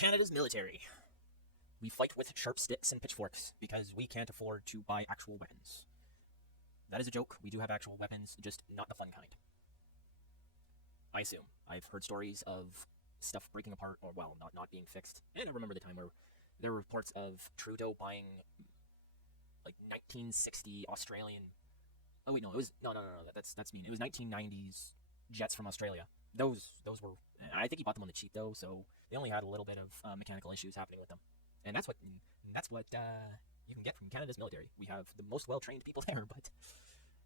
Canada's military. We fight with sharp sticks and pitchforks because we can't afford to buy actual weapons. That is a joke. We do have actual weapons, just not the fun kind. I assume. I've heard stories of stuff breaking apart, or, well, not being fixed. And I remember the time where there were reports of Trudeau buying, like, 1960 Australian... Oh, wait, no, it was... No, that's mean. It was 1990s jets from Australia. Those were... I think he bought them on the cheap, though, so they only had a little bit of mechanical issues happening with them. And that's what you can get from Canada's military. We have the most well-trained people there, but...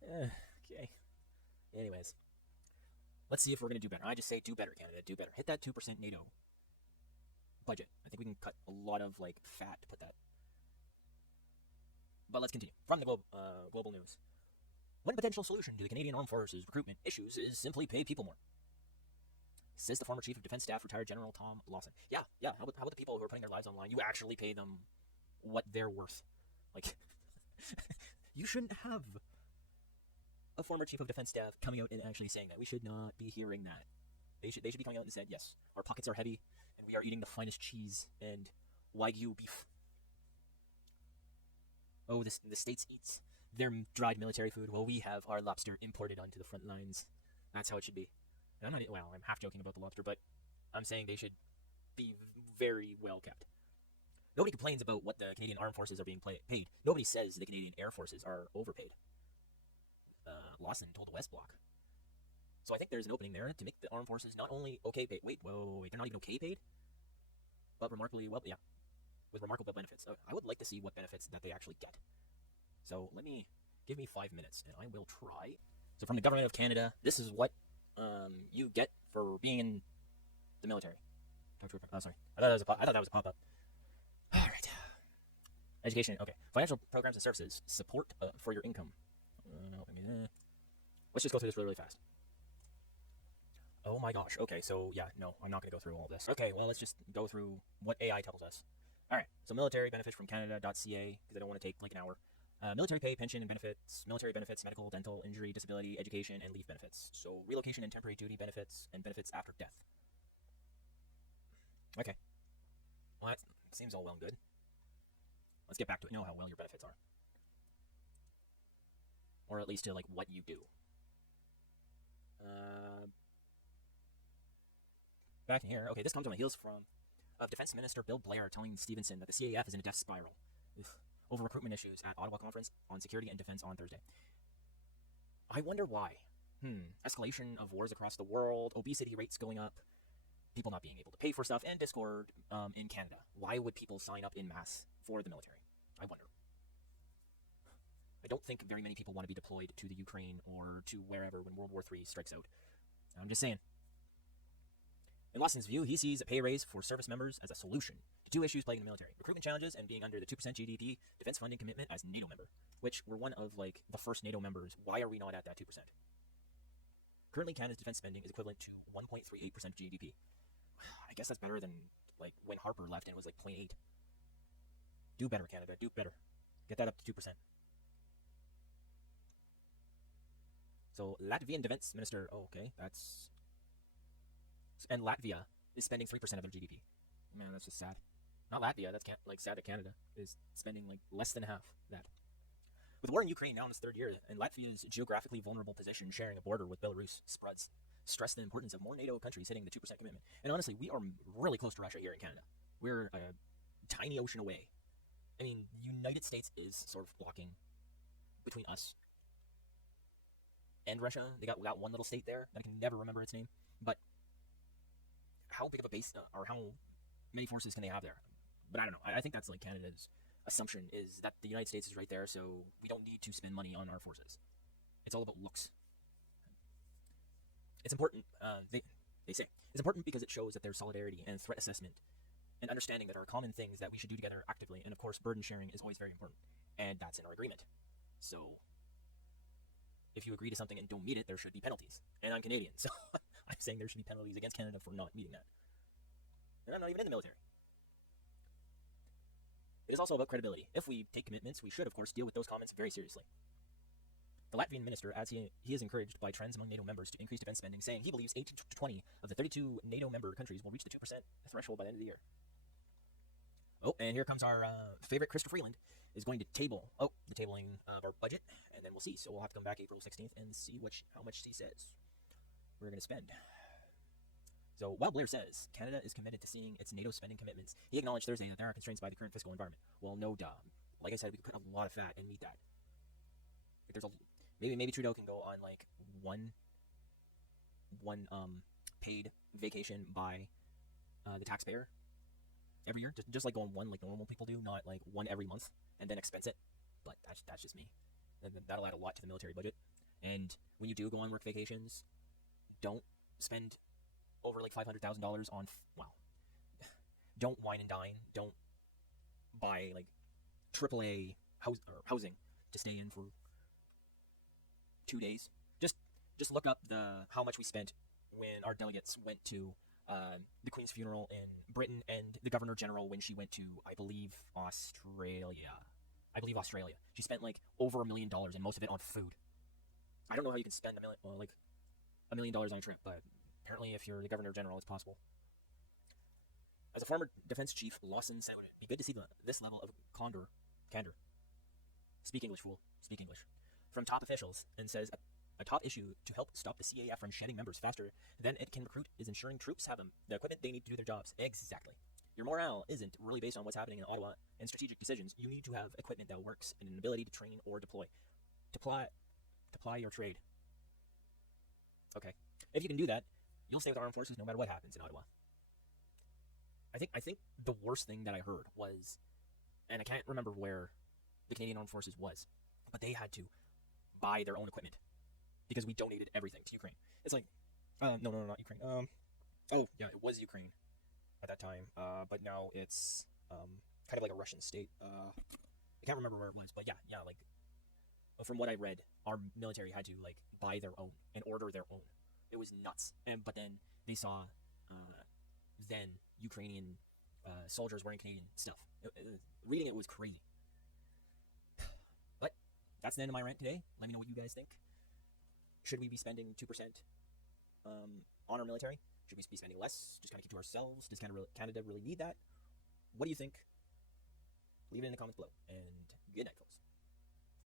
okay. Anyways. Let's see if we're going to do better. I just say do better, Canada. Do better. Hit that 2% NATO budget. I think we can cut a lot of, like, fat to put that. But let's continue. From the global news. One potential solution to the Canadian Armed Forces recruitment issues is simply pay people more. Says the former Chief of Defense Staff, retired General Tom Lawson. Yeah. How about the people who are putting their lives on the line? You actually pay them what they're worth. Like, you shouldn't have a former Chief of Defense Staff coming out and actually saying that. We should not be hearing that. They should be coming out and saying, yes, our pockets are heavy, and we are eating the finest cheese and Wagyu beef. Oh, the States eats their dried military food, while we have our lobster imported onto the front lines. That's how it should be. And I'm half joking about the lobster, but I'm saying they should be very well kept. Nobody complains about what the Canadian Armed Forces are being paid. Nobody says the Canadian Air Forces are overpaid. Lawson told the West Block. So I think there's an opening there to make the armed forces not only okay paid. Wait, they're not even okay paid? But remarkably well, yeah. With remarkable benefits. I would like to see what benefits that they actually get. So give me 5 minutes, and I will try. So from the Government of Canada, this is what you get for being in the military. Oh, sorry. I thought that was a pop-up. Alright. Education, okay. Financial programs and services. Support for your income. Let's just go through this really fast. Oh my gosh. Okay, so yeah, no, I'm not going to go through all this. Okay, well, let's just go through what AI tells us. Alright, so military benefits from Canada.ca, because I don't want to take like an hour. Military pay, pension and benefits, military benefits, medical, dental, injury, disability, education, and leave benefits. So relocation and temporary duty benefits, and benefits after death. Okay. Well, that seems all well and good. Let's get back to it. Know how well your benefits are. Or at least to, like, what you do. Back in here. Okay, this comes on the heels of Defense Minister Bill Blair telling Stevenson that the CAF is in a death spiral over recruitment issues at Ottawa Conference on Security and Defense on Thursday. I wonder why. Escalation of wars across the world, obesity rates going up, people not being able to pay for stuff, and discord in Canada. Why would people sign up in mass for the military? I wonder. I don't think very many people want to be deployed to the Ukraine or to wherever when World War III strikes out. I'm just saying. In Lawson's view, he sees a pay raise for service members as a solution to two issues plaguing the military: recruitment challenges and being under the 2% GDP defense funding commitment as NATO member, which we're one of, like, the first NATO members. Why are we not at that 2%? Currently, Canada's defense spending is equivalent to 1.38% of GDP. I guess that's better than, like, when Harper left and it was, like, 0.8. Do better, Canada. Do better. Get that up to 2%. So, Latvian Defense Minister... Oh, okay, that's... And Latvia is spending 3% of their GDP. Man, that's just sad. Not Latvia, that's sad that Canada is spending, like, less than half that. With war in Ukraine now in its third year, and Latvia's geographically vulnerable position sharing a border with Belarus stress the importance of more NATO countries hitting the 2% commitment. And honestly, we are really close to Russia here in Canada. We're a tiny ocean away. I mean, United States is sort of blocking between us and Russia. We got one little state there that I can never remember its name. But how big of a base, or how many forces can they have there? But I don't know. I think that's, like, Canada's assumption, is that the United States is right there, so we don't need to spend money on our forces. It's all about looks. It's important, they say. It's important because it shows that there's solidarity and threat assessment and understanding that are common things that we should do together actively. And of course, burden sharing is always very important. And that's in our agreement. So if you agree to something and don't meet it, there should be penalties. And I'm Canadian, so I'm saying there should be penalties against Canada for not meeting that. And I'm not even in the military. It is also about credibility. If we take commitments, we should, of course, deal with those comments very seriously. The Latvian minister adds he is encouraged by trends among NATO members to increase defense spending, saying he believes 18 to 20 of the 32 NATO member countries will reach the 2% threshold by the end of the year. Oh, and here comes our favorite Christopher Freeland is going to table. Oh, the tabling of our budget, and then we'll see. So we'll have to come back April 16th and see how much he says we're going to spend. So while Blair says Canada is committed to seeing its NATO spending commitments, he acknowledged Thursday that there are constraints by the current fiscal environment. Well, no duh. Like I said, we could put a lot of fat and meet that. Like there's a maybe Trudeau can go on like one paid vacation by the taxpayer every year, just like going one like normal people do, not like one every month and then expense it. But that's just me. And that'll add a lot to the military budget. And when you do go on work vacations, don't spend over like $500,000 on don't wine and dine. Don't buy like AAA housing to stay in for 2 days. Just look up how much we spent when our delegates went to the Queen's funeral in Britain, and the Governor General when she went to, I believe, Australia. She spent like over $1 million, and most of it on food. I don't know how you can spend $1 million on a trip, but apparently if you're the Governor General, it's possible. As a former defense chief, Lawson said it would be good to see this level of candor. Speak English, fool. Speak English. From top officials, and says a top issue to help stop the CAF from shedding members faster than it can recruit is ensuring troops have the equipment they need to do their jobs. Exactly. Your morale isn't really based on what's happening in Ottawa and strategic decisions. You need to have equipment that works and an ability to train or deploy. To ply your trade. Okay. If you can do that, you'll stay with armed forces no matter what happens in Ottawa. I think the worst thing that I heard was, and I can't remember where the Canadian Armed Forces was, but they had to buy their own equipment because we donated everything to Ukraine. It's like, no, not Ukraine. Oh yeah, it was Ukraine at that time, but now it's kind of like a Russian state. I can't remember where it was, but yeah, like from what I read, our military had to like buy their own and order their own. It was nuts. But then they saw then Ukrainian soldiers wearing Canadian stuff. Reading it was crazy. But that's the end of my rant today. Let me know what you guys think. Should we be spending 2% on our military? Should we be spending less? Just kind of keep to ourselves? Does Canada really need that? What do you think? Leave it in the comments below. And good night, folks.